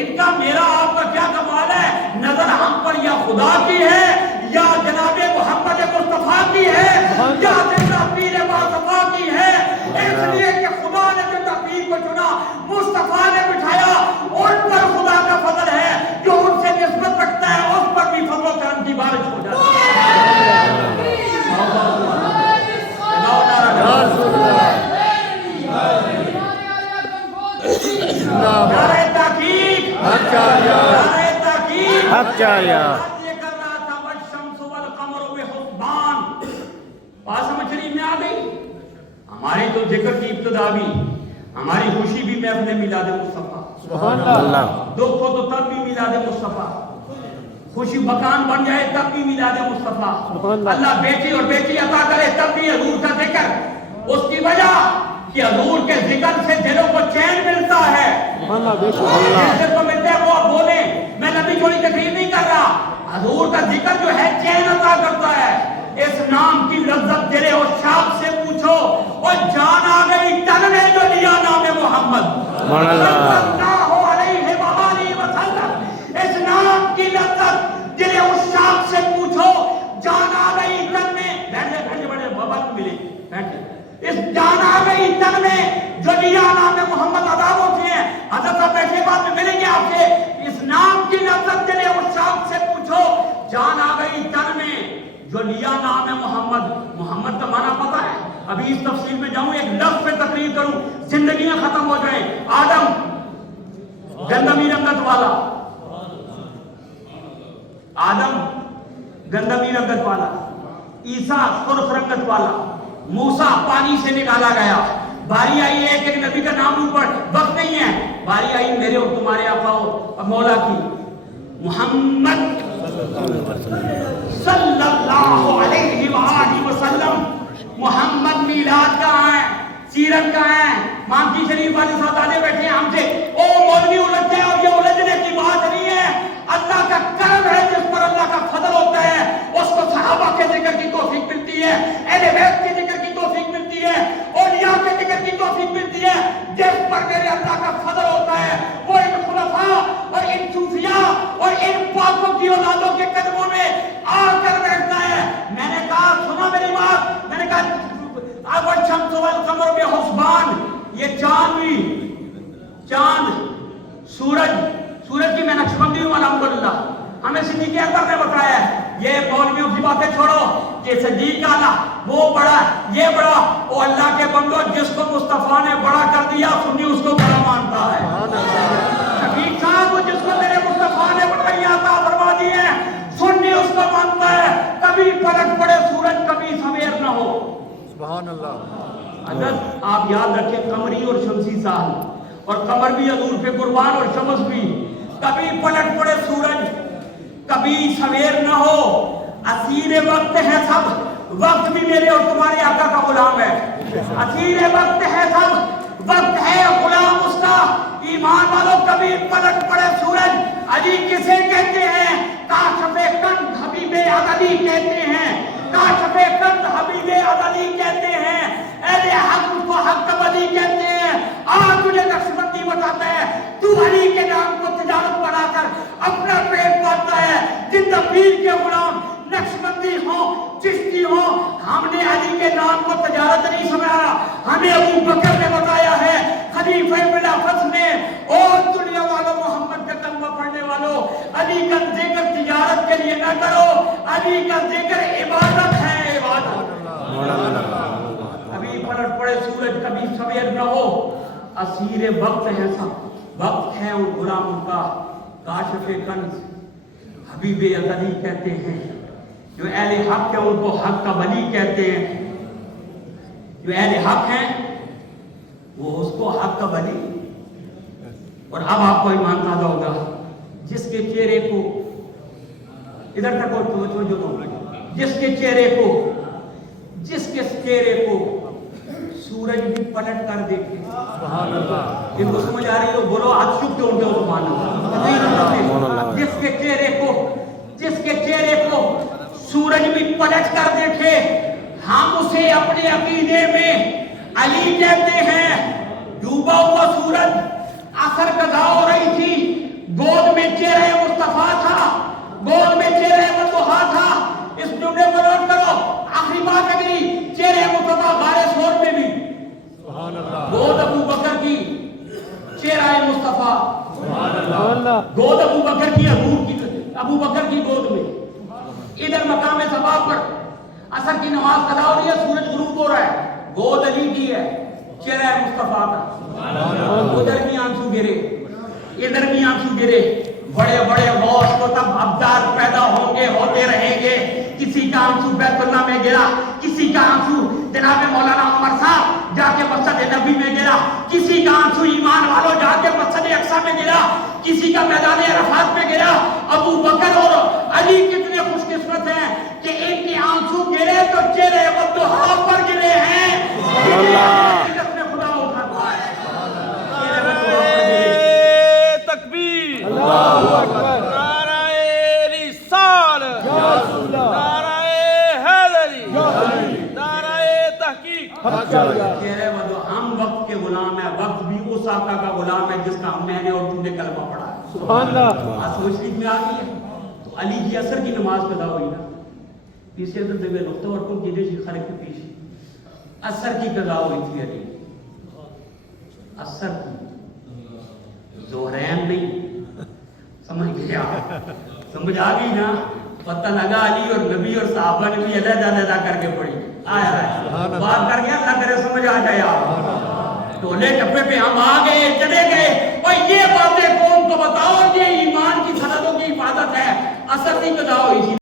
ان کا میرا آپ کا کیا کمال ہے؟ نظر ہم پر یا خدا کی ہے یا جناب محمد مصطفیٰ کی ہے یا زندہ پیر باصفا کی ہے. اس لیے کہ خدا نے زندہ پیر کو چنا، مصطفیٰ نے بٹھایا. ان پر خدا کا فضل ہے، جو ان سے نسبت رکھتا ہے اس پر بھی فضل و کرم کی بارش ہو جاتی ہے. نعرہ تحقیق، نعرہ تحقیق. حق چاہیا یہ کر رہا تھا والشمس والقمر بحسبان. بات سمجھ شریف میں آ گئی. ہماری تو ذکر کی ابتدا بھی، ہماری خوشی بھی محفل میلاد مصطفیٰ. سبحان اللہ. دکھ ہو تو تب بھی میلاد مصطفیٰ، خوشی مکان بن جائے تب بھی میلاد مصطفیٰ. اللہ بیٹی اور بیٹی عطا کرے تب بھی حضور کا ذکر. اس کی وجہ کہ حضور کے ذکر سے دلوں کو چین ملتا ہے. جس کو ملتا ہے وہ اب بولے. میں نبی چھوڑی تقریر نہیں کر رہا. حضور کا ذکر جو ہے چین عطا کرتا ہے. اس نام کی لذت دل اور شاپ سے پوچھو اور جان آ گئی تن میں جو لیا نام محمد صلی اللہ علیہ وآلہ وسلم. اس نام کی لذت دل اور شاپ سے پوچھو، جان آ گئی تن میں. بیٹھے بڑے بابا ملے بیٹھے. اس جان آ گئی تن میں جو لیا نام محمد ادا ہوتے ہیں. حضرت صاحب بیٹھے بعد میں ملیں گے آپ سے. اس نام کی لذت دل اور شاپ سے پوچھو، جان آ گئی تن میں جو لیا نام محمد. محمد کا معنی پتا ہے؟ ابھی اس تفصیل میں جاؤں، ایک لفظ پہ تقریر کروں، زندگیاں ختم ہو جائیں. آدم گندمی رنگت والا، آدم گندمی رنگت والا، عیسیٰ سرخ رنگت والا، موسیٰ پانی سے نکالا گیا. باری آئی ہے کہ نبی کا نام اوپر، وقت نہیں ہے. باری آئی میرے اور تمہارے آقا اور مولا کی، محمد صلی اللہ علیہ وآلہ وسلم. محمد میلاد کہاں ہے؟ سیرت کہاں ہے؟ مانکی شریف والے ساتھ بیٹھے ہیں ہم سے. او مولوی الجھ جائے، اور یہ الجھنے کی بات نہیں ہے. اللہ کا کرم ہے جس پر اللہ کا فضل ہوتا ہے. اس کو صحابہ کے ذکر کی توفیق ملتی ہے، اہل بیت کے ذکر کی توفیق ملتی ہے، اولیاء کے ذکر کی توفیق ملتی ہے. جس پر میرے اللہ کا فضل ہوتا ہے وہ ان خلفاء اور ان صوفیاء اور ان پاکوں کی اولادوں کے قدموں میں آ کر بیٹھتا ہے. میں نے کہا سنا میری بات، میں نے کہا والشمس والقمر بحسبان. یہ چاند بھی، چاند، سورج کی میں نقشبندی ہوں الحمدللہ. ہمیں صدیق اکبر نے بتایا ہے. یہ مولویوں کی باتیں چھوڑو کہ صدیق آلہ وہ بڑا یہ بڑا. وہ اللہ کے بندو، جس کو مصطفیٰ نے بڑا کر دیا سنی اس کو بڑا مانتا ہے. شفیق صاحب وہ جس کو میرے مصطفیٰ نے بڑائی عطا فرما دی ہے سنی اس کو مانتا ہے. کبھی پلٹ پڑے سورج کبھی سویر نہ ہو. سبحان اللہ. اگر آپ یاد رکھیں قمری اور شمسی سال، اور قمر بھی حضور پہ قربان اور شمس بھی. کبھی پلٹ پڑے سورج کبھی سویر نہ ہو. اسیر وقت ہے سب، وقت بھی میرے اور تمہارے آقا کا غلام ہے. اسیر وقت ہے سب، وقت ہے غلام اس کا. ایمان والوں کبھی پلٹ پڑے سورج. علی کسے کہتے ہیں؟ کاشف کنز حبیب ازلی کہتے ہیں. کاشف کنز حبیب ازلی کہتے ہیں. اہل حق کو حق ولی کہتے ہیں. آج تجھے نقشبندی بتاتا ہے تو علی کے نام کو تجارت بنا کر اپنا پیٹ پالتا ہے. زندہ پیر کے غلام نقشبندی ہو، چشتی ہو، ہم نے علی کے نام کو تجارت نہیں سمجھا. ہمیں ابو بکر نے بتایا ہے، خلیفہ بلا فصل نے، اور دنیا والوں محمد کا کلمہ پڑھنے والوں، علی کا ذکر تجارت کے لیے نہ کرو. علی کا ذکر عبادت ہے، عبادت. ابھی پلٹ پڑے سورج کبھی سویر نہ ہو. اسیر وقت ہے سب، وقت ہے ان غلاموں کا. کاشف کنز حبیب ازلی کہتے ہیں. جو اہل حق ہے ان کو حق کا ولی کہتے ہیں. جو اہل حق ہیں وہ اس کو حق کا ولی. اور اب آپ کو ایمان تازہ ہوگا، جس کے چہرے کو ادھر تک توجہ دو، جس کے چہرے کو سورج بھی پلٹ کر دیکھے. سبحان اللہ. ان کو سمجھ آ رہی ہو؟ بولو ہاتھ چک کے ان کے سبحان اللہ. جس کے چہرے کو سورج بھی پلٹ کر دیکھے، ہم اسے اپنے عقیدے میں علی کہتے ہیں. ڈوبا ہوا سورج، عصر قضا ہو رہی تھی، گود میں چہرہ مصطفیٰ تھا، گود میں چہرہ مصطفیٰ تھا. اس جملے کو نوٹ کرو. آخری بات اگلی، چہرہ مصطفیٰ غار ثور میں بھی. گود ابو بکر کی چہرہ مصطفیٰ، گود ابو بکر کی ابو بکر کی گود میں. ادھر مقام صفا پر عصر کی نماز قضا ہو رہی ہے، سورج غروب ہو رہا ہے، گود علی کی ہے، چہرہ مصطفیٰ کا. ادھر بھی آنسو گرے، ادھر بھی آنسو گرے. بڑے بڑے غوث کو تب ابدار پیدا ہوں گے، ہوتے رہیں گے. کسی کا آنسو بیت اللہ میں گرا، کسی کا آنسو جناب مولانا عمر صاحب جا کے مسجد نبی میں گرا، کسی کا آنسو ایمان والوں جا کے مسجد اقصی میں گرا، کسی کا میدان عرفات میں گرا. ابو بکر اور علی کتنے خوش قسمت ہیں کہ ان کے آنسو گرے تو چہرے والضحیٰ پر گرے ہیں. خدا اٹھا تکبیر، اللہ اکبر، نعرہ رسالت، نعرہ حیدری، نعرہ تحقیق. چہرے والضحیٰ، ہم وقت کے غلام ہیں، وقت بھی اس آقا کا غلام ہے جس کا میں نے اور تو نے کلمہ پڑھا ہے. سبحان اللہ. آج سوچ لیج میں آگئی ہے. تو علی کی عصر کی نماز قضا ہوئی نا، پیسے اندر دیوے نقطہ اور کن کی دیشی خرق کی پیشی عصر کی قضا ہوئی تھی. علی عصر کی، ظہرین نہیں. سمجھ گیا؟ سمجھ آگئی نا؟ پتہ لگا علی اور نبی اور صحابہ نے بھی علیحدہ علیحدہ کر کے پڑھی. آیا ہے بات کر گیا، اللہ کرے سمجھ آ جائے. آپ ٹولے ٹپے پہ ہم آ گئے، چلے گئے. اور یہ باتیں قوم کو بتاؤ، یہ ایمان کی سندوں کی حفاظت ہے. عصر کی قضا ہوئی تھی.